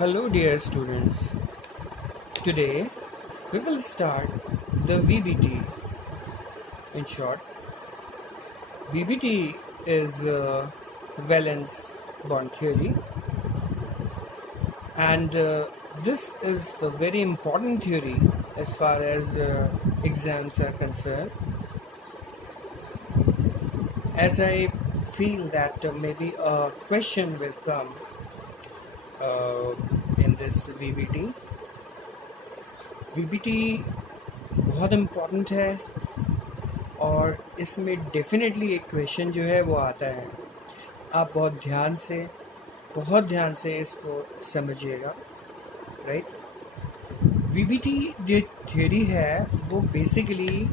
Hello, dear students. Today we will start the VBT. In short, VBT is valence bond theory, and this is the very important theory as far as exams are concerned. As I feel that maybe a question will come uh, in this VBT. VBT बहुत important है और इसमें definitely एक question जो है वो आता है। आप बहुत ध्यान से इसको समझिएगा, राइट। VBT जो थ्योरी है वो बेसिकली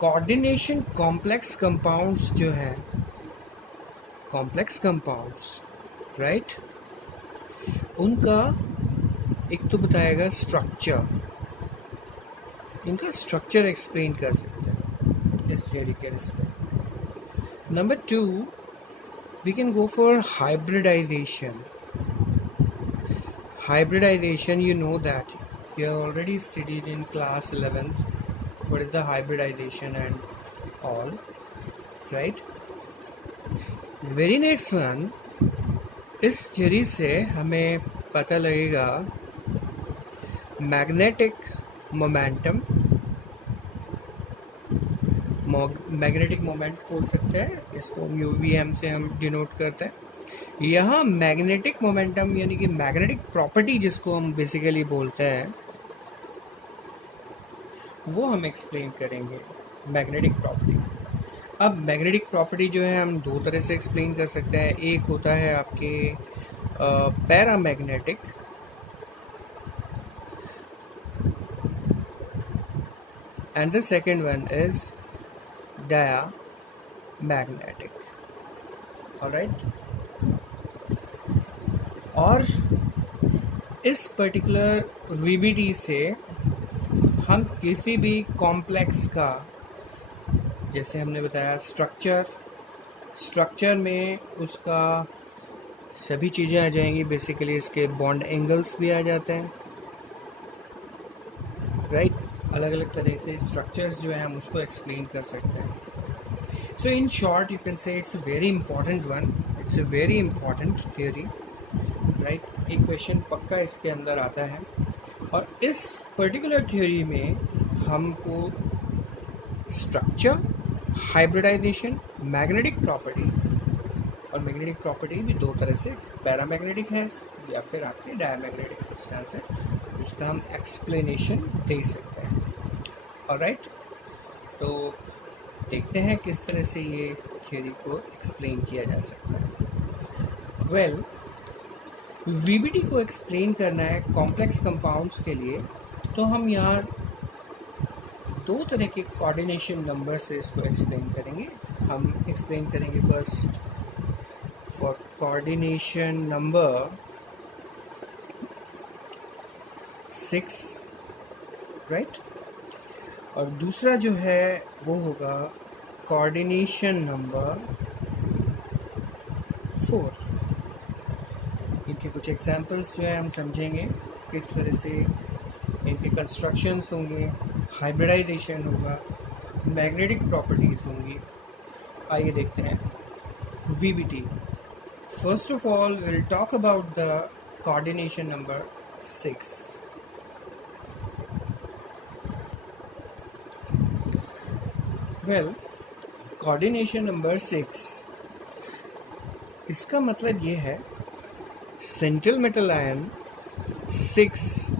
कोऑर्डिनेशन कॉम्प्लेक्स कंपाउंड्स जो है, कॉम्प्लेक्स कंपाउंड्स, राइट, उनका एक तो बताएगा स्ट्रक्चर, इनका स्ट्रक्चर एक्सप्लेन कर सकते हैं इस थ्योरी के respect. Number 2, we can go for hybridization. Hybridization, you know that you have already studied in class 11th what is the hybridization and all, right? The very next one, इस theory से हमें पता लगेगा magnetic momentum, magnetic moment बोल सकते हैं इसको, mu से हम डिनोट करते हैं। यहाँ मैग्नेटिक मोमेंटम यानी कि मैग्नेटिक प्रॉपर्टी जिसको हम बेसिकली बोलते हैं वो हम एक्सप्लेन करेंगे, मैग्नेटिक प्रॉपर्टी। अब मैग्नेटिक प्रॉपर्टी जो है हम दो तरह से एक्सप्लेन कर सकते हैं। एक होता है आपके paramagnetic, and the second one is diamagnetic, alright. और इस पर्टिकुलर VBT से हम किसी भी कॉम्प्लेक्स का, जैसे हमने बताया स्ट्रक्चर में उसका सभी चीज़ें आ जाएंगी, बेसिकली इसके बॉन्ड एंगल्स भी आ जाते हैं, राइट। अलग अलग तरह से स्ट्रक्चर्स जो है हम उसको एक्सप्लेन कर सकते हैं। So in short you can say it's a very important one, it's a very important theory, right. एक क्वेश्चन पक्का इसके अंदर आता है और इस पर्टिकुलर थ्योरी में हमको स्ट्रक्चर, हाइब्रिडाइजेशन, मैग्नेटिक प्रॉपर्टीज, और मैग्नेटिक प्रॉपर्टी भी दो तरह से, पैरामैग्नेटिक है या फिर आपके डायमैग्नेटिक सब्सटेंस है, उसका हम एक्सप्लेनेशन दे सकते हैं, ऑलराइट। तो देखते हैं किस तरह से ये थ्योरी को एक्सप्लेन किया जा सकता है। वेल, VBT को एक्सप्लेन करना है कॉम्प्लेक्स कंपाउंड्स के लिए, तो हम यहाँ दो तरह के कोऑर्डिनेशन नंबर से इसको एक्सप्लेन करेंगे। हम एक्सप्लेन करेंगे first for coordination number 6, right, और दूसरा जो है वो होगा कोऑर्डिनेशन नंबर 4। इनके कुछ एग्जांपल्स जो है हम समझेंगे, किस तरह से इनके कंस्ट्रक्शंस होंगे, हाइब्रिडाइजेशन होगा, मैग्नेटिक प्रॉपर्टीज़ होंगी। आइए देखते हैं VBT। First of all will talk about the coordination number 6। Well, coordination number 6, इसका मतलब ये है central metal ion 6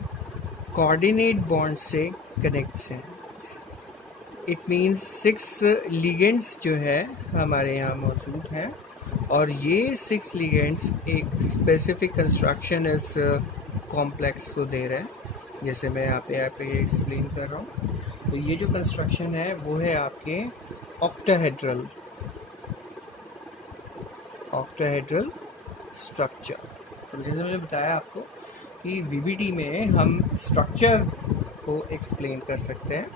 coordinate bond से कनेक्ट्स हैं। इट मीन्स 6 लिगेंड्स जो है हमारे यहाँ मौजूद हैं, और ये 6 लिगेंड्स एक स्पेसिफिक कंस्ट्रक्शन इस कॉम्प्लेक्स को दे रहे हैं, जैसे मैं यहाँ पे एक्सप्लेन कर रहा हूँ। तो ये जो कंस्ट्रक्शन है वो है आपके ऑक्टाहेड्रल स्ट्रक्चर। तो जैसे मैंने बताया आपको कि VBT में हम स्ट्रक्चर को एक्सप्लेन कर सकते हैं,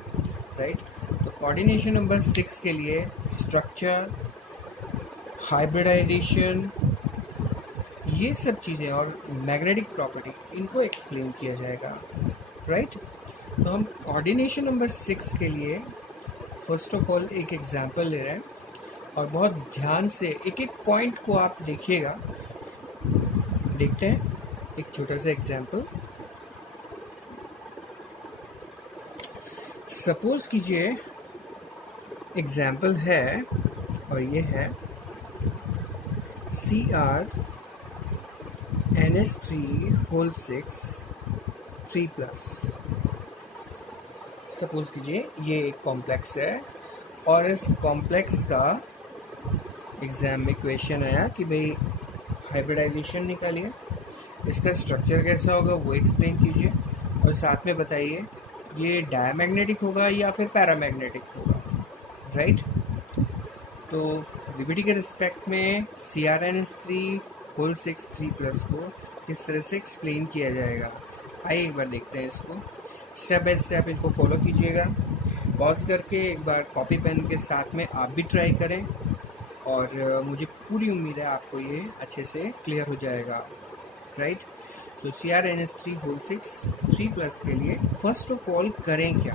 राइट। तो कोऑर्डिनेशन नंबर 6 के लिए स्ट्रक्चर, हाइब्रिडाइजेशन, ये सब चीज़ें और मैग्नेटिक प्रॉपर्टी, इनको एक्सप्लेन किया जाएगा, राइट। तो हम कोऑर्डिनेशन नंबर 6 के लिए फर्स्ट ऑफ ऑल एक एग्जांपल ले रहे हैं और बहुत ध्यान से एक एक पॉइंट को आप देखिएगा। देखते हैं एक छोटा सा एग्जांपल। सपोज कीजिए एग्जांपल है और ये है CrNH3 होल 6 3+। सपोज कीजिए ये एक कॉम्प्लेक्स है और इस कॉम्प्लेक्स का एग्जाम में क्वेश्चन आया कि भाई हाइब्रिडाइजेशन निकालिए, इसका स्ट्रक्चर कैसा होगा वो एक्सप्लेन कीजिए और साथ में बताइए ये डायमैग्नेटिक होगा या फिर पैरामैग्नेटिक होगा, राइट। तो वीबीटी के रिस्पेक्ट में CrNH3 होल 6 3+ को किस तरह से एक्सप्लेन किया जाएगा, आइए एक बार देखते हैं इसको। स्टेप बाय स्टेप इनको फॉलो कीजिएगा, पॉज करके एक बार कॉपी पेन के साथ में आप भी ट्राई करें और मुझे पूरी उम्मीद है आपको ये अच्छे से क्लियर हो जाएगा, राइट। सो CrNH3 होल 6 3+ के लिए फर्स्ट ऑफ ऑल करें क्या।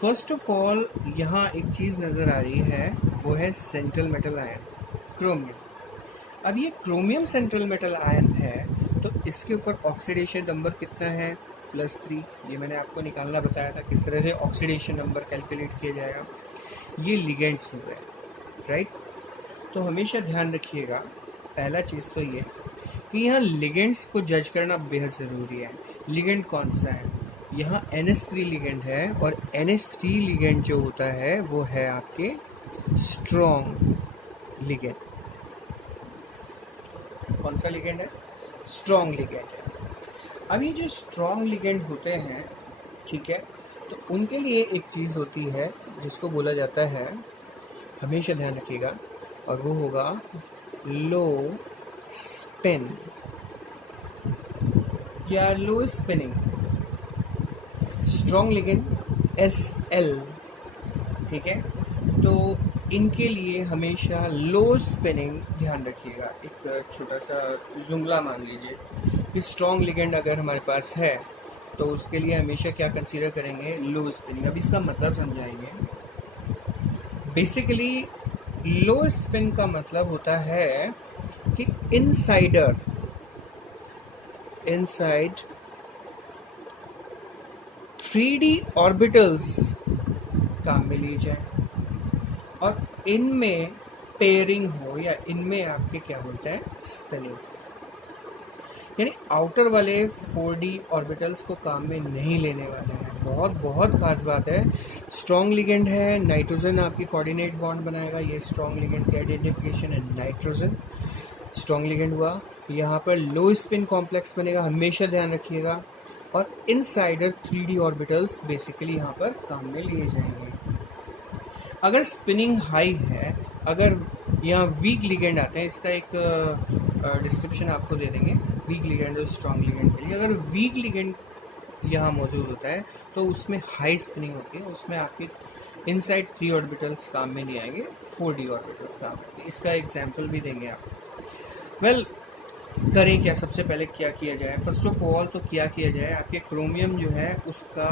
फर्स्ट ऑफ ऑल यहाँ एक चीज़ नज़र आ रही है, वो है सेंट्रल मेटल आयन क्रोमियम। अब ये क्रोमियम सेंट्रल मेटल आयन है तो इसके ऊपर ऑक्सीडेशन नंबर कितना है, +3। ये मैंने आपको निकालना बताया था किस तरह से ऑक्सीडेशन नंबर कैलकुलेट किया जाएगा। ये लिगेंड्स हो गए, राइट। तो हमेशा ध्यान रखिएगा, पहला चीज़ तो ये कि यहाँ लिगेंड्स को जज करना बेहद ज़रूरी है। लिगेंड कौन सा है, यहाँ NH3 लिगेंड है और NH3 लिगेंड जो होता है वो है आपके स्ट्रॉन्ग लिगेंड। कौन सा लिगेंड है, स्ट्रॉन्ग लिगेंड है। अब ये जो स्ट्रॉन्ग लिगेंड होते हैं, ठीक है, तो उनके लिए एक चीज़ होती है जिसको बोला जाता है, हमेशा ध्यान रखिएगा, और वो होगा लो स्पिन या लो स्पिनिंग। स्ट्रॉन्ग लिगेंड SL, ठीक है। तो इनके लिए हमेशा लो स्पिनिंग ध्यान रखिएगा। एक छोटा सा जुमला मान लीजिए कि स्ट्रॉन्ग लिगेंड अगर हमारे पास है तो उसके लिए हमेशा क्या कंसीडर करेंगे, लो स्पिनिंग। अब इसका मतलब समझाएंगे। बेसिकली लो स्पिन का मतलब होता है कि इनसाइड 3D ऑर्बिटल्स काम में लिए जाए और इनमें पेयरिंग हो या इनमें आपके क्या बोलते हैं, स्पिनिंग, यानी आउटर वाले 4D ऑर्बिटल्स को काम में नहीं लेने वाले हैं। बहुत खास बात है। स्ट्रॉन्ग लिगेंड है, नाइट्रोजन आपकी कोऑर्डिनेट बॉन्ड बनाएगा, ये स्ट्रॉन्ग लिगेंड की आइडेंटिफिकेशन है, नाइट्रोजन स्ट्रॉन्ग लिगेंड हुआ। यहाँ पर लो स्पिन कॉम्प्लेक्स बनेगा, हमेशा ध्यान रखिएगा, और इनसाइडर 3D ऑर्बिटल्स बेसिकली यहाँ पर काम में लिए जाएंगे। अगर स्पिनिंग हाई है, अगर यहाँ वीक लिगेंड आते हैं, इसका एक डिस्क्रिप्शन आपको दे देंगे, वीक लिगेंड और स्ट्रॉन्ग लिगेंड के लिए। अगर वीक लिगेंड यहाँ मौजूद होता है तो उसमें हाई स्पिनिंग होती है, उसमें आपके इनसाइड 3 ऑर्बिटल्स काम में नहीं आएंगे, 4D ऑर्बिटल्स काम आएंगे। इसका एग्जाम्पल भी देंगे आप। वेल, करें क्या, सबसे पहले क्या किया जाए, फर्स्ट ऑफ ऑल तो क्या किया जाए, आपके क्रोमियम जो है उसका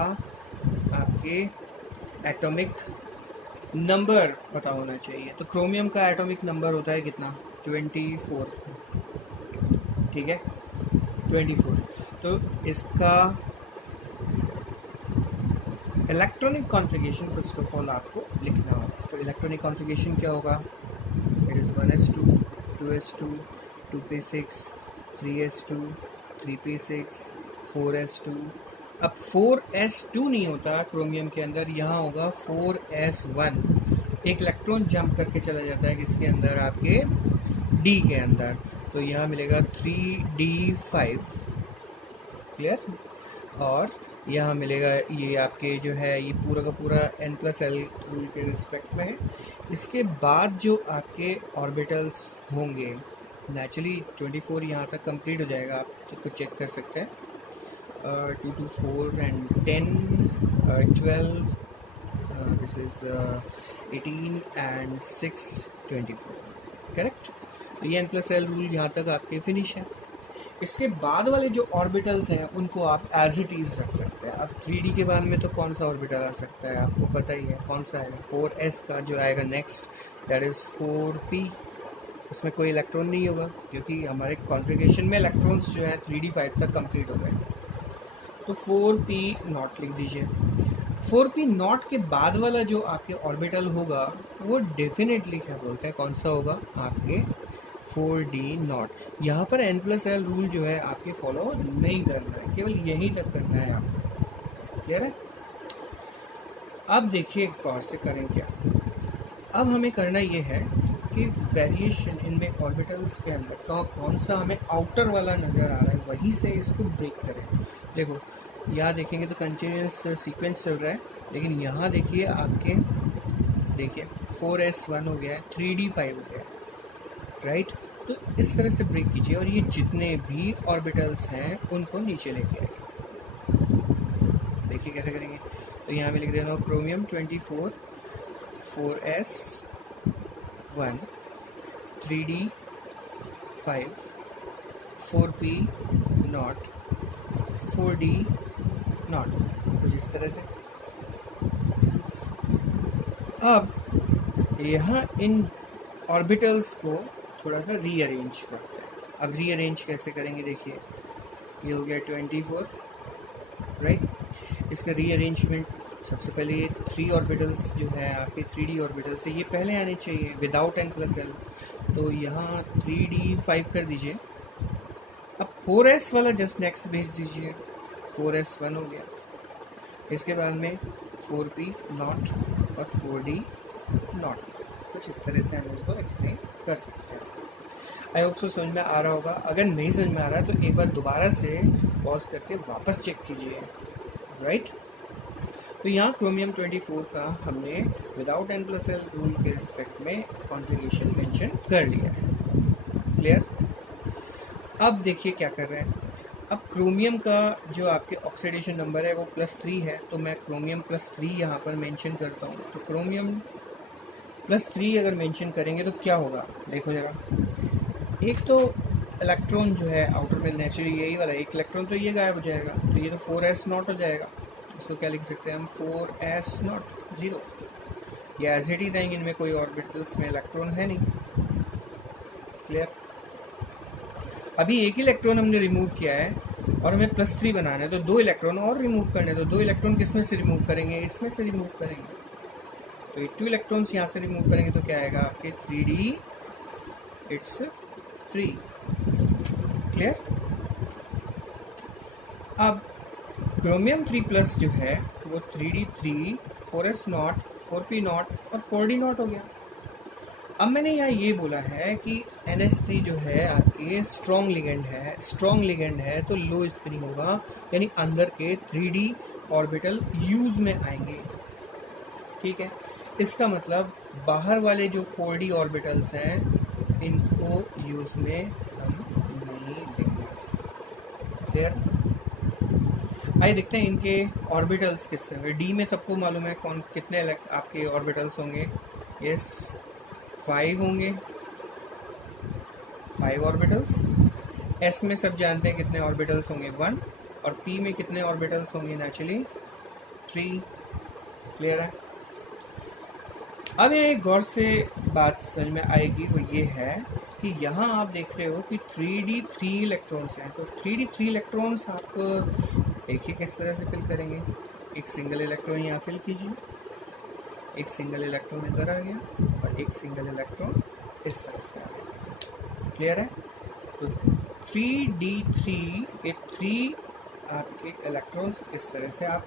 आपके एटॉमिक नंबर पता होना चाहिए। तो क्रोमियम का एटॉमिक नंबर होता है कितना, 24, ठीक है, 24। तो इसका electronic configuration first of all आपको लिखना होगा। तो इलेक्ट्रॉनिक कॉन्फ़िगरेशन क्या होगा, it is 1s2 2s2 2p6 3s2 3p6 4s2। अब 4s2 नहीं होता क्रोमियम के अंदर, यहाँ होगा 4s1। एक इलेक्ट्रॉन जंप करके चला जाता है किसके अंदर, आपके D के अंदर, तो यहाँ मिलेगा 3d5, क्लियर। और यहाँ मिलेगा ये आपके जो है ये पूरा का पूरा n+l रूल के रिस्पेक्ट में है। इसके बाद जो आपके ऑर्बिटल्स होंगे, नेचुरली 24 यहाँ तक कंप्लीट हो जाएगा, आप इसको चेक कर सकते हैं। 2 to 4 and 10 12 this is 18 and 6 24, correct. तो ये n+l रूल यहाँ तक आपके फिनिश है। इसके बाद वाले जो ऑर्बिटल्स हैं उनको आप एज इट इज़ रख सकते हैं। अब 3D के बाद में तो कौन सा ऑर्बिटल आ सकता है आपको पता ही है, कौन सा आएगा 4s का जो आएगा नेक्स्ट, दैट इज़ 4p। उसमें कोई इलेक्ट्रॉन नहीं होगा क्योंकि हमारे कॉन्फ़िगरेशन में इलेक्ट्रॉन्स जो है 3D 5 तक कंप्लीट हो गए। तो 4p0 लिख दीजिए। 4p0 के बाद वाला जो आपके ऑर्बिटल होगा वो डेफिनेटली क्या बोलते हैं, कौन सा होगा आपके 4d0। यहाँ पर n+l रूल जो है आपके फॉलो नहीं करना है, केवल यहीं तक करना है आपको। क्लियर है? अब देखिए गौर से करें क्या। अब हमें करना ये है कि वेरिएशन इनमें ऑर्बिटल्स के अंदर कौन सा हमें आउटर वाला नज़र आ रहा है वहीं से इसको ब्रेक करें। देखो यहाँ देखेंगे तो कंटिन्यूस सीक्वेंस चल रहा है, लेकिन यहाँ देखिए आपके, देखिए 4s1 हो गया है, 3d5 हो गया है, राइट। तो इस तरह से ब्रेक कीजिए और ये जितने भी ऑर्बिटल्स हैं उनको नीचे लेके आइए। देखिए कैसे करेंगे। तो यहाँ पे लिख देना chromium 24 4s1 3d5 4p0 4d0, कुछ इस तरह से। अब यहाँ इन ऑर्बिटल्स को थोड़ा सा रीअरेंज करते हैं। अब रीअरेंज कैसे करेंगे, देखिए ये हो गया 24, राइट। इसका रीअरेंजमेंट सबसे पहले ये 3 ऑर्बिटल्स जो है आपके 3D ऑर्बिटल्स है ये पहले आने चाहिए विदाउट n+l। तो यहाँ 3d5 कर दीजिए। अब 4s वाला जस्ट नेक्स्ट भेज दीजिए, 4s1 हो गया। इसके बाद में 4p0 और 4d0, कुछ इस तरह से हम इसको एक्सप्लेन कर सकते हैं। आई होप सो समझ में आ रहा होगा। अगर नहीं समझ में आ रहा है तो एक बार दोबारा से पॉज करके वापस चेक कीजिए, राइट। तो यहाँ क्रोमियम 24 का हमने विदाउट n+l रूल के रिस्पेक्ट में कॉन्फ़िगरेशन मेंशन कर लिया है। क्लियर? अब देखिए क्या कर रहे हैं। अब क्रोमियम का जो आपके ऑक्सीडेशन नंबर है वो +3 है, तो मैं क्रोमियम +3 यहाँ पर मेंशन करता हूँ। तो क्रोमियम +3 अगर मेंशन करेंगे तो क्या होगा, देखो ज़रा। एक तो इलेक्ट्रॉन जो है आउटर में नेचुरली यही वाला, एक इलेक्ट्रॉन तो ये गायब हो जाएगा, तो ये तो 4s0 हो जाएगा। इसको क्या लिख सकते हैं हम, 4s0 0। ये एज इट इज आएंगे, इनमें कोई ऑर्बिटल्स में इलेक्ट्रॉन है नहीं। क्लियर? अभी एक ही इलेक्ट्रॉन हमने रिमूव किया है और हमें +3 बनाना है, तो 2 इलेक्ट्रॉन और रिमूव करने हैं। तो 2 इलेक्ट्रॉन किस में से रिमूव करेंगे, इसमें से रिमूव करेंगे। तो 2 इलेक्ट्रॉन्स यहाँ से रिमूव करेंगे तो क्या आएगा आपके 3d इट्स 3। क्लियर? अब क्रोमियम 3+ जो है वो 3d3 4s0 4p0 और 4d0 हो गया। अब मैंने यहाँ ये बोला है कि NH3 जो है आपके स्ट्रॉन्ग लिगेंड है तो लो स्पिनिंग होगा, यानी अंदर के 3D ऑर्बिटल यूज़ में आएंगे। ठीक है, इसका मतलब बाहर वाले जो 4D ऑर्बिटल्स हैं इनको यूज़ में हम नहीं लेंगे। क्लियर? आइए देखते हैं इनके ऑर्बिटल्स किस तरह। डी में सबको मालूम है कौन कितने आपके ऑर्बिटल्स होंगे, यस 5 होंगे, 5 ऑर्बिटल्स। एस में सब जानते हैं कितने ऑर्बिटल्स होंगे 1, और पी में कितने ऑर्बिटल्स होंगे नेचुरली 3। क्लियर है? अब यहाँ एक गौर से बात समझ में आएगी, वो ये है कि यहाँ आप देख रहे हो कि 3D 3 इलेक्ट्रॉन्स हैं। तो 3D 3 इलेक्ट्रॉन्स आप देखिए किस तरह से फिल करेंगे। एक सिंगल इलेक्ट्रॉन यहाँ फिल कीजिए, एक सिंगल इलेक्ट्रॉन इधर आ गया और एक सिंगल इलेक्ट्रॉन इस तरह से आ गया। क्लियर है? तो 3D3 के 3 आपके इलेक्ट्रॉन्स इस तरह से आप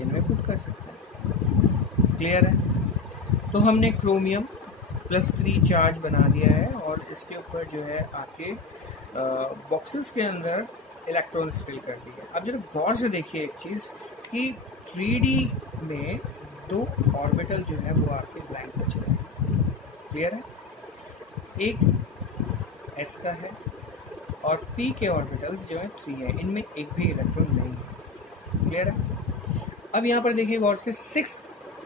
इनमें पुट कर सकते हैं। क्लियर है? तो हमने क्रोमियम +3 चार्ज बना दिया है और इसके ऊपर जो है आपके बॉक्सेस के अंदर इलेक्ट्रॉन्स फिल कर दिए। अब जरा गौर से देखिए एक चीज़ कि 3D में 2 ऑर्बिटल जो है वो आपके ब्लैंक बच रहे हैं। क्लियर है? एक S का है और P के ऑर्बिटल्स जो है 3 है, इनमें एक भी इलेक्ट्रॉन नहीं है। क्लियर है? अब यहाँ पर देखिए गौर से 6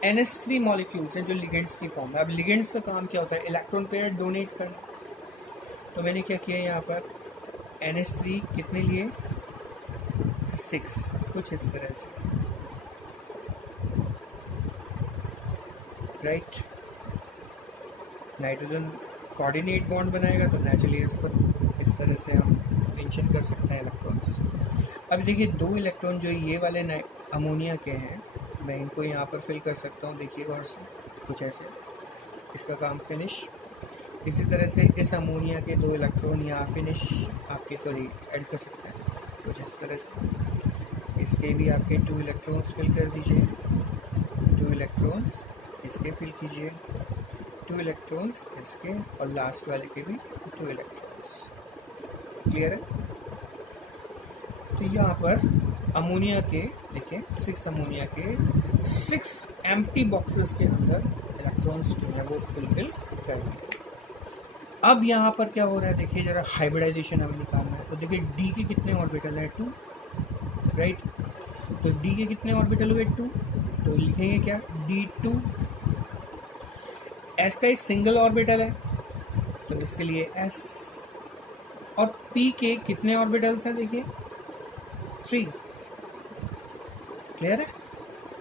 NH3 मॉलिक्यूल्स हैं जो लिगेंड्स की फॉर्म है। अब लिगेंड्स का काम क्या होता है, इलेक्ट्रॉन पेयर डोनेट करना। तो मैंने क्या किया यहाँ पर NH3 कितने लिए 6, कुछ इस तरह से, राइट। नाइट्रोजन कोऑर्डिनेट बॉन्ड बनाएगा तो नेचुरली इस पर इस तरह से हम मेंशन कर सकते हैं इलेक्ट्रॉन्स। अब देखिए 2 इलेक्ट्रॉन जो ये वाले अमोनिया के हैं, मैं इनको यहाँ पर फिल कर सकता हूँ, देखिए गौर से, कुछ ऐसे, इसका काम फिनिश। इसी तरह से इस अमोनिया के 2 इलेक्ट्रॉन यहाँ फिनिश आपके सॉरी ऐड कर सकते हैं, कुछ इस तरह से। इसके भी आपके 2 इलेक्ट्रॉन्स फिल कर दीजिए, 2 इलेक्ट्रॉन्स इसके फिल कीजिए, 2 इलेक्ट्रॉन्स इसके, और लास्ट वाले के भी 2 इलेक्ट्रॉन्स। क्लियर है? तो यहाँ पर अमोनिया के देखिए 6 अमोनिया के 6 एम्प्टी बॉक्सेस के अंदर इलेक्ट्रॉन्स जो है वो फुलफिल कर दिए। अब यहाँ पर क्या हो रहा है, देखिए जरा हाइब्रिडाइजेशन हमें निकालना है। तो देखिए डी के कितने ऑर्बिटल हैं 2, राइट। तो डी के कितने ऑर्बिटल हुए 2, तो लिखेंगे क्या D2। एस का एक सिंगल ऑर्बिटल है तो इसके लिए S, और P के कितने ऑर्बिटल्स हैं देखिए 3। क्लियर है?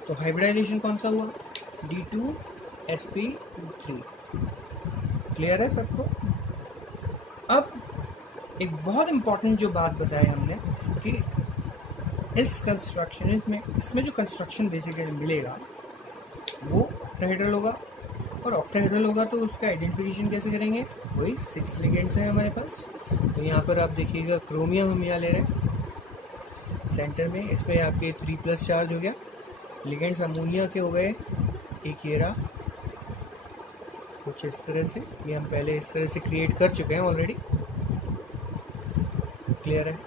तो हाइब्रिडाइजेशन कौन सा हुआ D2sp3। क्लियर है सबको? अब एक बहुत इम्पॉर्टेंट जो बात बताई हमने कि इस कंस्ट्रक्शन इसमें जो कंस्ट्रक्शन बेसिकली मिलेगा वो ऑक्टाहेड्रल होगा, और ऑक्टाहेड्रल होगा तो उसका आइडेंटिफिकेशन कैसे करेंगे, वही 6 लिगेंड्स हैं हमारे पास। तो यहाँ पर आप देखिएगा क्रोमियम हम यहाँ ले रहे हैं सेंटर में, इस पर आपके 3+ चार्ज हो गया, लिगेंड्स अमोनिया के हो गए, एक ये रहा, कुछ इस तरह से, ये हम पहले इस तरह से क्रिएट कर चुके हैं ऑलरेडी। क्लियर है?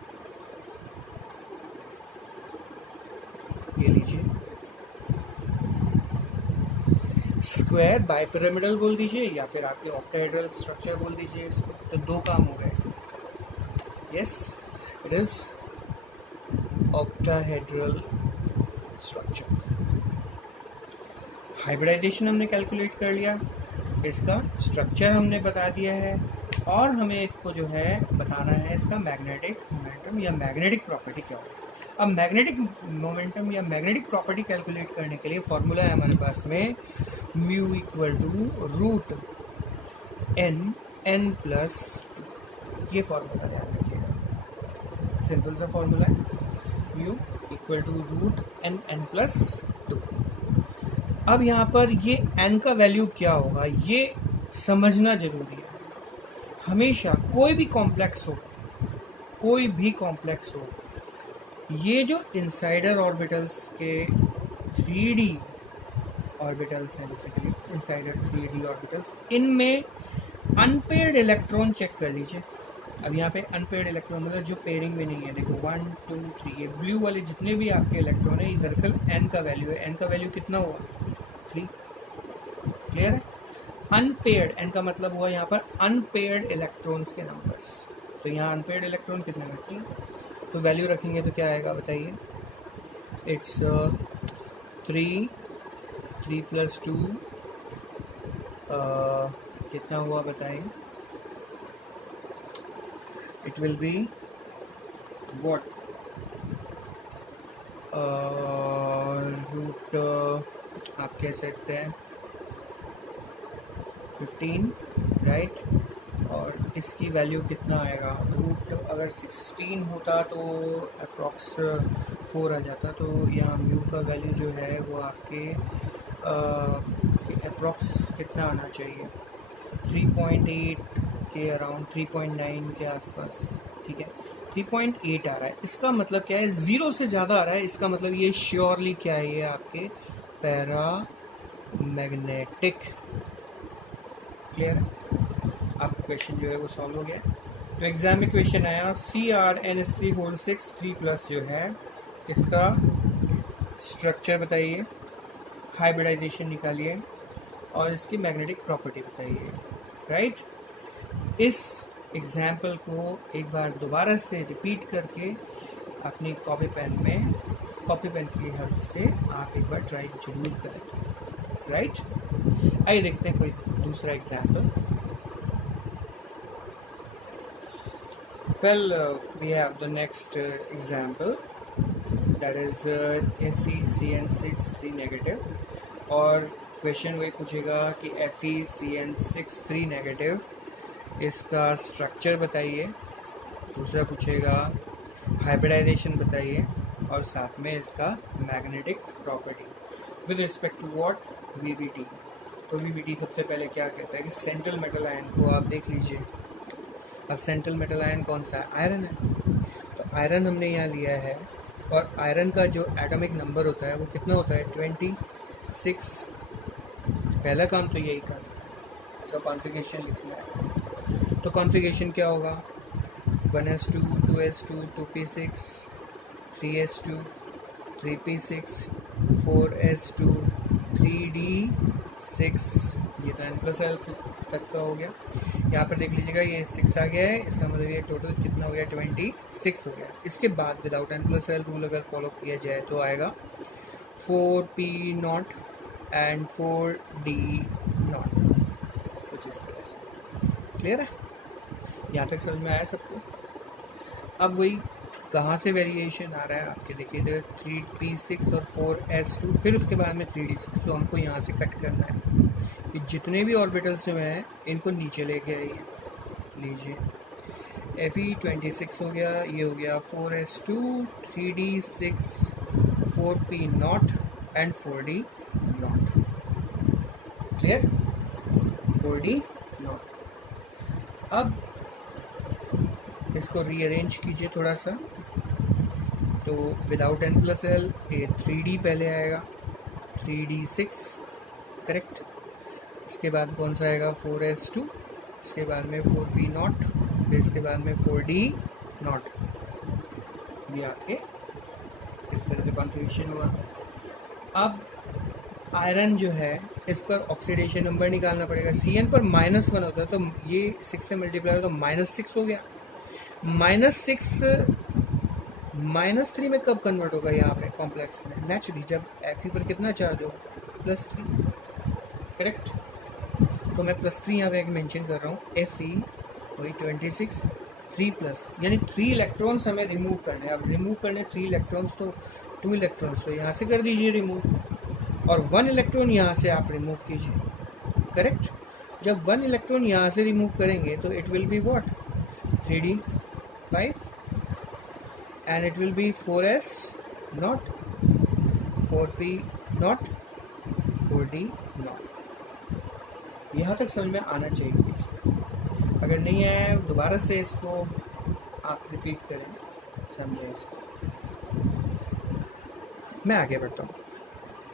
ये लीजिए स्क्वायर बाइपिरामिडल बोल दीजिए या फिर आपके ऑक्टाहेड्रल स्ट्रक्चर बोल दीजिए इसको, तो 2 काम हो गए। Yes, it is octahedral structure. Hybridization हमने कैलकुलेट कर लिया, इसका स्ट्रक्चर हमने बता दिया है, और हमें इसको जो है बताना है इसका मैग्नेटिक मोमेंटम या मैग्नेटिक प्रॉपर्टी क्या होगा। अब मैग्नेटिक मोमेंटम या मैग्नेटिक प्रॉपर्टी कैलकुलेट करने के लिए फॉर्मूला है हमारे पास में mu equal to root n+2। ये फॉर्मूला ध्यान रखिएगा, सिंपल सा फॉर्मूला है, mu equal to root n+2। अब यहाँ पर ये n का वैल्यू क्या होगा ये समझना जरूरी है। हमेशा कोई भी कॉम्प्लेक्स हो, ये जो इनसाइडर ऑर्बिटल्स के 3D ऑर्बिटल्स हैं, बेसिकली इनसाइडर 3D ऑर्बिटल्स, इनमें अनपेयर्ड इलेक्ट्रॉन चेक कर लीजिए। अब यहाँ पे अनपेयर्ड इलेक्ट्रॉन मतलब जो पेयरिंग में नहीं है, देखो 1 2 3, ये ब्लू वाले जितने भी आपके इलेक्ट्रॉन है, दरअसल n का वैल्यू है। n का वैल्यू कितना हुआ 3। क्लियर है? अनपेयर्ड, n का मतलब हुआ यहाँ पर अनपेयर्ड इलेक्ट्रॉन्स के नंबर्स। तो यहाँ अनपेयर्ड इलेक्ट्रॉन कितने हैं 3, तो वैल्यू रखेंगे तो क्या आएगा बताइए, इट्स 3 + 2 कितना हुआ बताइए, it will be what root आप कह सकते हैं 15, राइट। और इसकी वैल्यू कितना आएगा, रूट अगर 16 होता तो अप्रॉक्स 4 आ जाता, तो यहाँ म्यू का वैल्यू जो है वो आपके अप्रॉक्स कितना आना चाहिए, 3.8 के अराउंड, 3.9 के आसपास। ठीक है, 3.8 आ रहा है, इसका मतलब क्या है, 0 से ज़्यादा आ रहा है, इसका मतलब ये श्योरली क्या है, ये आपके पैरामैग्नेटिक। क्लियर है? आपका क्वेश्चन जो है वो सॉल्व हो गया। तो एग्जाम में क्वेश्चन आया CrNH3 3+ जो है इसका स्ट्रक्चर बताइए, हाइब्रिडाइजेशन निकालिए और इसकी मैग्नेटिक प्रॉपर्टी बताइए, राइट। इस एग्जाम्पल को एक बार दोबारा से रिपीट करके अपनी कॉपी पेन की हेल्प से आप एक बार ट्राई जरूर करें, राइट। आइए देखते हैं कोई दूसरा example. Well, we have the next example, that is FeCN6 3 negative. और क्वेश्चन वही पूछेगा कि FeCN6 3 नेगेटिव इसका स्ट्रक्चर बताइए, दूसरा पूछेगा हाइब्रिडाइजेशन बताइए, और साथ में इसका magnetic property with respect to what, VBT. तो VBT सबसे पहले क्या कहता है कि सेंट्रल मेटल आयन को आप देख लीजिए. अब सेंट्रल मेटल आयन कौन सा है? आयरन है. तो आयरन हमने यहाँ लिया है, और आयरन का जो एटॉमिक नंबर होता है वो कितना होता है? 26. पहला काम तो यही करना है. अच्छा, कॉन्फ़िगरेशन लिखना है. तो कॉन्फ़िगरेशन क्या होगा? 1s2 2s2 2p6 3s2 3p6 4s2 3d6. ये तो n+l तक का हो गया. यहाँ पर देख लीजिएगा ये 6 आ गया है, इसका मतलब ये टोटल कितना हो गया? 26 हो गया. इसके बाद विदाउट n+l रूल अगर फॉलो किया जाए तो आएगा 4p0 एंड 4d0, कुछ इस तरह से. क्लियर है? यहाँ तक समझ में आया सबको? अब वही कहाँ से वेरिएशन आ रहा है आपके देखिए, 3p6 और 4s2, फिर उसके बाद में 3d6. तो हमको यहाँ से कट करना है कि जितने भी ऑर्बिटल्स जो हैं इनको नीचे लेके आइए. लीजिए, Fe26 हो गया, ये हो गया 4s2 3d6 4p0 and 4d0. Clear? 4d0. अब इसको रीअरेंज कीजिए थोड़ा सा. तो विदाउट n+l ये 3d पहले आएगा, 3d6 करेक्ट. इसके बाद कौन सा आएगा? 4s2, इसके बाद में 4p0, फिर इसके बाद में 4d0. ये आपके इस तरह से कॉन्फ़िगरेशन हुआ. अब आयरन जो है इस पर ऑक्सीडेशन नंबर निकालना पड़ेगा. Cn पर -1 होता है, तो ये 6 से मल्टीप्लाई हो तो -6 हो गया. -6 -3 में कब कन्वर्ट होगा? यहाँ पे कॉम्प्लेक्स में नेचुरली, जब Fe पर कितना चार्ज होगा? +3. करेक्ट. तो मैं +3 यहाँ पे मेंशन कर रहा हूँ. Fe वही 26 3+, यानी 3 इलेक्ट्रॉन्स हमें रिमूव करने हैं. अब रिमूव करने 3 इलेक्ट्रॉन्स, तो 2 इलेक्ट्रॉन्स तो यहाँ से कर दीजिए रिमूव, और 1 इलेक्ट्रॉन यहाँ से आप रिमूव कीजिए. करेक्ट. जब 1 इलेक्ट्रॉन यहाँ से रिमूव करेंगे तो it will be what? 3d5, and it will B 4s0 4p0 4d0. यहाँ तक समझ में आना चाहिए. अगर नहीं आया दोबारा से इसको आप रिपीट करें, समझें इसको. मैं आगे बढ़ता हूँ.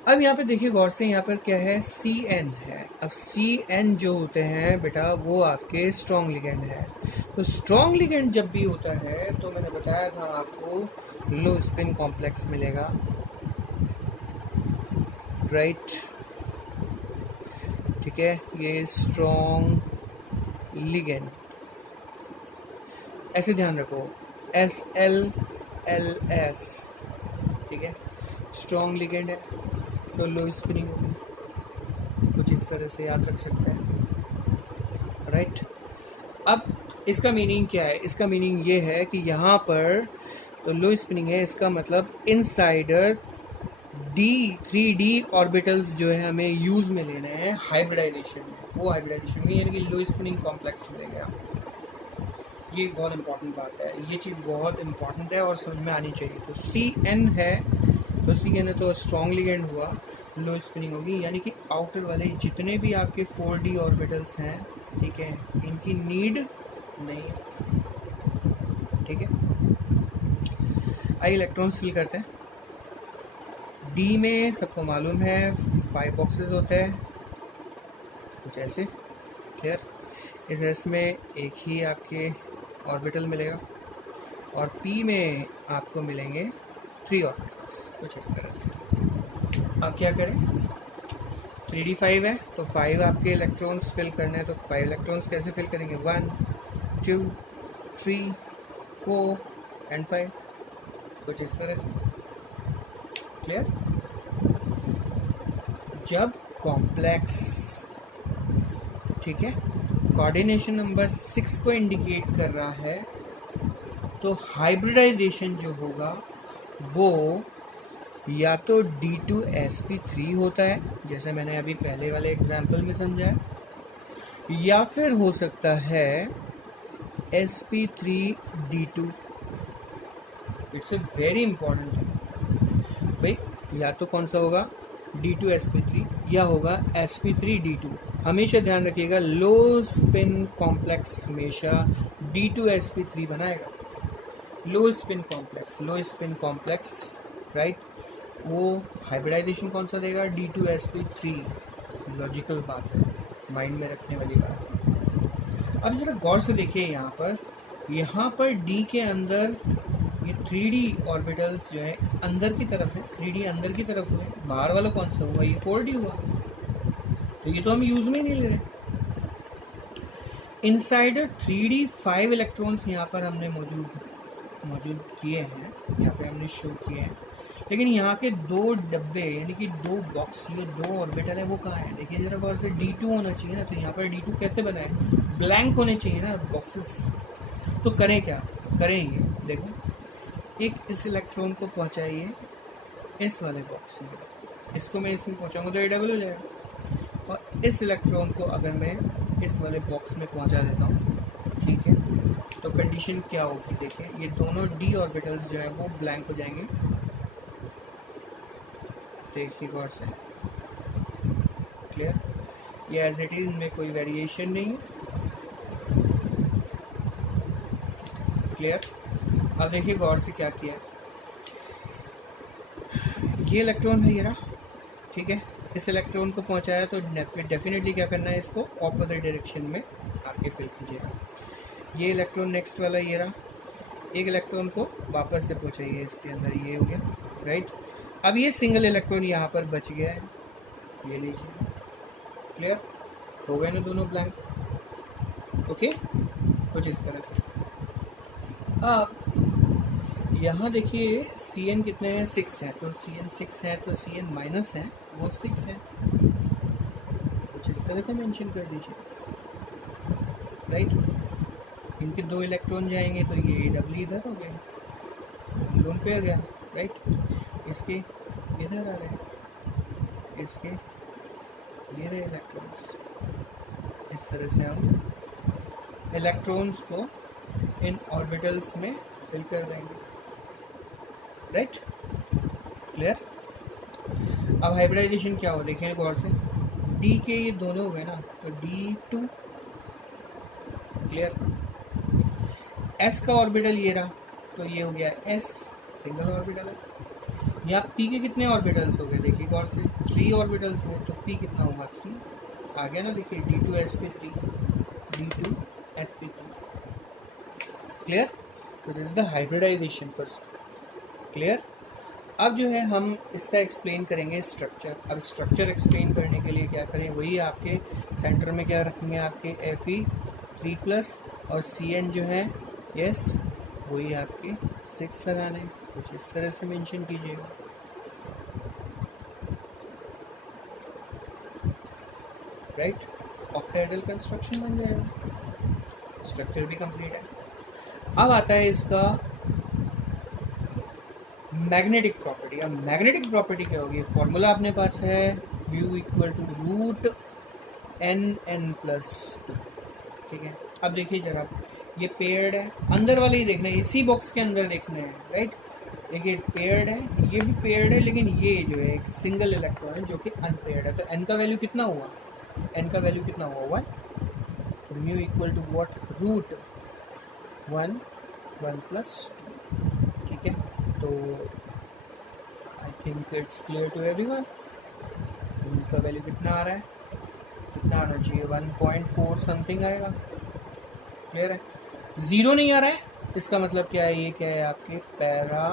अब यहाँ पे देखिए गौर से, यहाँ पर क्या है? Cn है. अब Cn जो होते हैं बेटा वो आपके स्ट्रॉन्ग लिगेंड है. तो स्ट्रॉन्ग लिगेंड जब भी होता है तो मैंने बताया था आपको लो स्पिन कॉम्प्लेक्स मिलेगा, राइट. ठीक है, ये स्ट्रॉन्ग लिगेंड, ऐसे ध्यान रखो, SLLS. ठीक है, स्ट्रॉन्ग लिगेंड है तो लो स्पिनिंग होगी. कुछ इस तरह से याद रख सकते हैं, राइट. अब इसका मीनिंग क्या है? इसका मीनिंग ये है कि यहाँ पर तो लो स्पिनिंग है, इसका मतलब इनसाइडर D3D ऑर्बिटल्स जो है हमें यूज़ में लेने हैं हाइब्रिडाइजेशन में. वो हाइब्रिडाइजेशन में यानी कि लो स्पिनिंग कॉम्प्लेक्स मिलेंगे आपको. ये बहुत इंपॉर्टेंट बात है, ये चीज़ बहुत इंपॉर्टेंट है और समझ में आनी चाहिए. तो Cn है, तो Cn है तो स्ट्रॉन्ग लिगेंड हुआ, लो स्पिनिंग होगी, यानी कि आउटर वाले जितने भी आपके 4d ऑर्बिटल्स हैं, ठीक है, इनकी नीड नहीं है. ठीक है, आइए इलेक्ट्रॉन्स फिल करते हैं. D में सबको मालूम है 5 बॉक्सेस होते हैं, कुछ ऐसे. क्लियर. इस S में एक ही आपके ऑर्बिटल मिलेगा, और P में आपको मिलेंगे 3 ऑर्बिटल्स, कुछ इस तरह से. अब क्या करें? 3d5 है तो 5 आपके इलेक्ट्रॉन्स फिल करने हैं. तो 5 इलेक्ट्रॉन्स कैसे फिल करेंगे? 1 2 3 4 एंड 5, कुछ इस तरह से. क्लियर. जब कॉम्प्लेक्स, ठीक है, कोऑर्डिनेशन नंबर 6 को इंडिकेट कर रहा है, तो हाइब्रिडाइजेशन जो होगा वो या तो D2sp3 होता है, जैसे मैंने अभी पहले वाले एग्जाम्पल में समझाया, या फिर हो सकता है sp3d2। It's a very important thing भाई, या तो कौन सा होगा D2sp3 या होगा sp3d2। हमेशा ध्यान रखिएगा, लो स्पिन कॉम्प्लेक्स हमेशा D2sp3 बनाएगा। लो स्पिन कॉम्प्लेक्स राइट, वो हाइब्रिडाइजेशन कौन सा देगा, D2sp3। लॉजिकल बात है, माइंड में रखने वाली बात है। अब जरा गौर से देखिए, यहाँ पर D के अंदर ये 3D ऑर्बिटल्स जो है अंदर की तरफ है, 3D अंदर की तरफ हुए, बाहर वाला कौन सा हुआ, ये 4D हुआ, तो ये तो हम यूज में ही नहीं ले रहे। इनसाइड 3D 5 इलेक्ट्रॉन्स यहाँ पर हमने मौजूद किए हैं, यहाँ पे हमने शो किए हैं, लेकिन यहाँ के दो डब्बे यानी कि दो बॉक्स, ये दो ऑर्बिटल है, वो कहाँ है, देखिए जरा गौर से। D2 होना चाहिए ना, तो यहाँ पर D2 कैसे बना है, ब्लैंक होने चाहिए ना बॉक्सेस। तो करें क्या, करेंगे देखो, एक इस इलेक्ट्रॉन को पहुँचाइए इस वाले बॉक्स में, इसको मैं इसमें पहुँचाऊँगा तो ये डबल हो जाएगा, और इस इलेक्ट्रॉन को अगर मैं इस वाले बॉक्स में पहुँचा देता हूँ, ठीक है, तो कंडीशन क्या होगी, देखिए ये दोनों D ऑर्बिटल्स जो है वो ब्लैंक हो जाएंगे। देखिए गौर से, क्लियर, ये एज इट इज, इनमें कोई वेरिएशन नहीं है, क्लियर। अब देखिए गौर से क्या किया, ये इलेक्ट्रॉन है ये रहा, ठीक है, इस इलेक्ट्रॉन को पहुंचाया, तो डेफिनेटली क्या करना है, इसको ऑपोजिट डायरेक्शन में आगे फिल कीजिएगा। ये इलेक्ट्रॉन नेक्स्ट वाला ये रहा, एक इलेक्ट्रॉन को वापस से पहुंचाइए इसके अंदर, ये हो गया राइट। अब ये सिंगल इलेक्ट्रॉन यहाँ पर बच गया है, ये लीजिए, क्लियर हो गए ना दोनों ब्लैंक, ओके, कुछ इस तरह से। अब यहाँ देखिए Cn कितने हैं, 6 हैं, तो Cn 6 है, तो Cn माइनस है, वो 6 है, कुछ इस तरह से मेंशन कर दीजिए राइट। इनके दो इलेक्ट्रॉन जाएंगे, तो ये डबल इधर हो गए, लोन पेयर गया राइट, इसके इधर आ गए, इसके ये रहे इलेक्ट्रॉन्स। इस तरह से हम इलेक्ट्रॉन्स को इन ऑर्बिटल्स में फिल कर देंगे राइट, क्लियर। अब हाइब्रिडाइजेशन क्या हो, देखिए गौर से, D के ये दोनों हुए ना, तो D2, क्लियर। S का ऑर्बिटल ये रहा, तो ये हो गया S, सिंगल ऑर्बिटल है। यहाँ P के कितने ऑर्बिटल्स हो गए, देखिए गौर से, 3 ऑर्बिटल्स हुए, तो P कितना हुआ, 3 आ गया ना, देखिए D2sp3, D2sp3, क्लियर। तो this is the hybridization first, clear. अब जो है हम इसका एक्सप्लेन करेंगे स्ट्रक्चर। अब स्ट्रक्चर एक्सप्लेन करने के लिए क्या करें, वही आपके सेंटर में क्या रखेंगे, आपके Fe3+ और Cn जो है यस, वही आपके 6 लगाने, कुछ इस तरह से मेंशन कीजिएगा राइट। ऑक्टाहेड्रल कंस्ट्रक्शन बन जाएगा, स्ट्रक्चर भी कंप्लीट है। अब आता है इसका मैग्नेटिक प्रॉपर्टी। अब मैग्नेटिक प्रॉपर्टी क्या होगी, फॉर्मूला अपने पास है mu equal to root n+2, ठीक है। अब देखिए जरा, ये पेयर्ड है, अंदर वाले ही देखना है, इसी बॉक्स के अंदर देखना है राइट। देखिए पेयर्ड है, ये भी पेयर्ड है, लेकिन ये जो है एक सिंगल इलेक्ट्रॉन है जो कि अनपेयर्ड है, तो n का वैल्यू कितना हुआ, n का वैल्यू कितना हुआ 1, तो mu equal to what, root 1+2, ठीक है। तो I think it's clear to everyone. का वैल्यू कितना आ रहा है, कितना आना चाहिए, 1.4 समथिंग आएगा, क्लियर है। 0 नहीं आ रहा है, इसका मतलब क्या है, ये क्या है आपके पैरा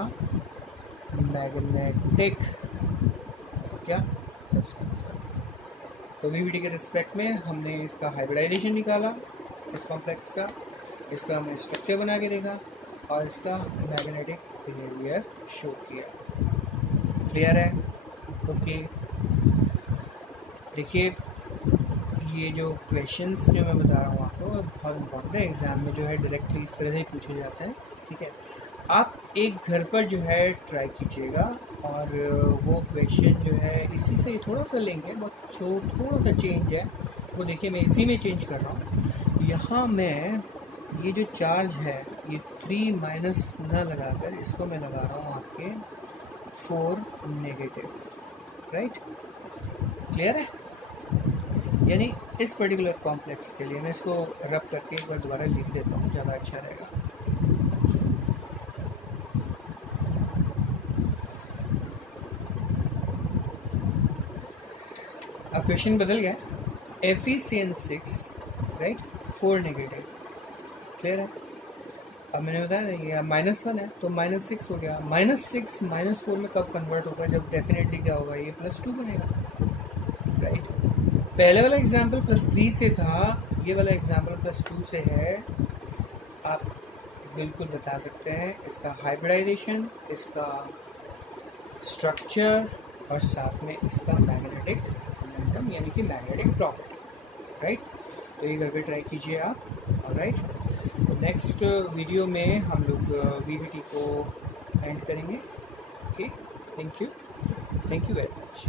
मैग्नेटिक क्या सब्सटेंस। तो वीवीडी के रिस्पेक्ट में हमने इसका हाइब्रिडाइजेशन निकाला, इस कॉम्प्लेक्स का, इसका हमने स्ट्रक्चर बना के देखा और इसका मैग्नेटिक बिहेवियर शो किया, क्लियर है, ओके। देखिए ये जो क्वेश्चंस जो मैं बता रहा हूँ आपको बहुत इंपॉर्टेंट है, एग्जाम में जो है डायरेक्टली इस तरह से पूछे जाते हैं ठीक है, आप एक घर पर जो है ट्राई कीजिएगा, और वो क्वेश्चन जो है इसी से थोड़ा सा लेंगे, बट जो थोड़ा सा चेंज है वो देखिए मैं इसी में चेंज कर रहा हूँ। यहाँ मैं ये जो चार्ज है ये 3 माइनस ना लगाकर इसको मैं लगा रहा हूँ आपके 4 नेगेटिव, राइट, क्लियर है। यानी इस पर्टिकुलर कॉम्प्लेक्स के लिए मैं इसको रब करके एक बार दोबारा लिख देता हूँ, ज़्यादा अच्छा रहेगा। अब क्वेश्चन बदल गया, Fe(CN6), राइट, 4 नेगेटिव, क्लियर है। अब मैंने बताया ना ये -1 है तो -6 हो गया। -6 -4 में कब कन्वर्ट होगा, जब डेफिनेटली क्या होगा, ये +2 बनेगा, राइट। पहले वाला एग्जाम्पल +3 से था, ये वाला एग्जाम्पल +2 से है। आप बिल्कुल बता सकते हैं इसका हाइब्रिडाइजेशन, इसका स्ट्रक्चर और साथ में इसका मैग्नेटिक मोमेंटम यानी कि मैग्नेटिक प्रॉपर्टी, राइट। तो ये करके ट्राई कीजिए आप, राइट। तो नेक्स्ट वीडियो में हम लोग VBT को एंड करेंगे। Okay, thank you very much.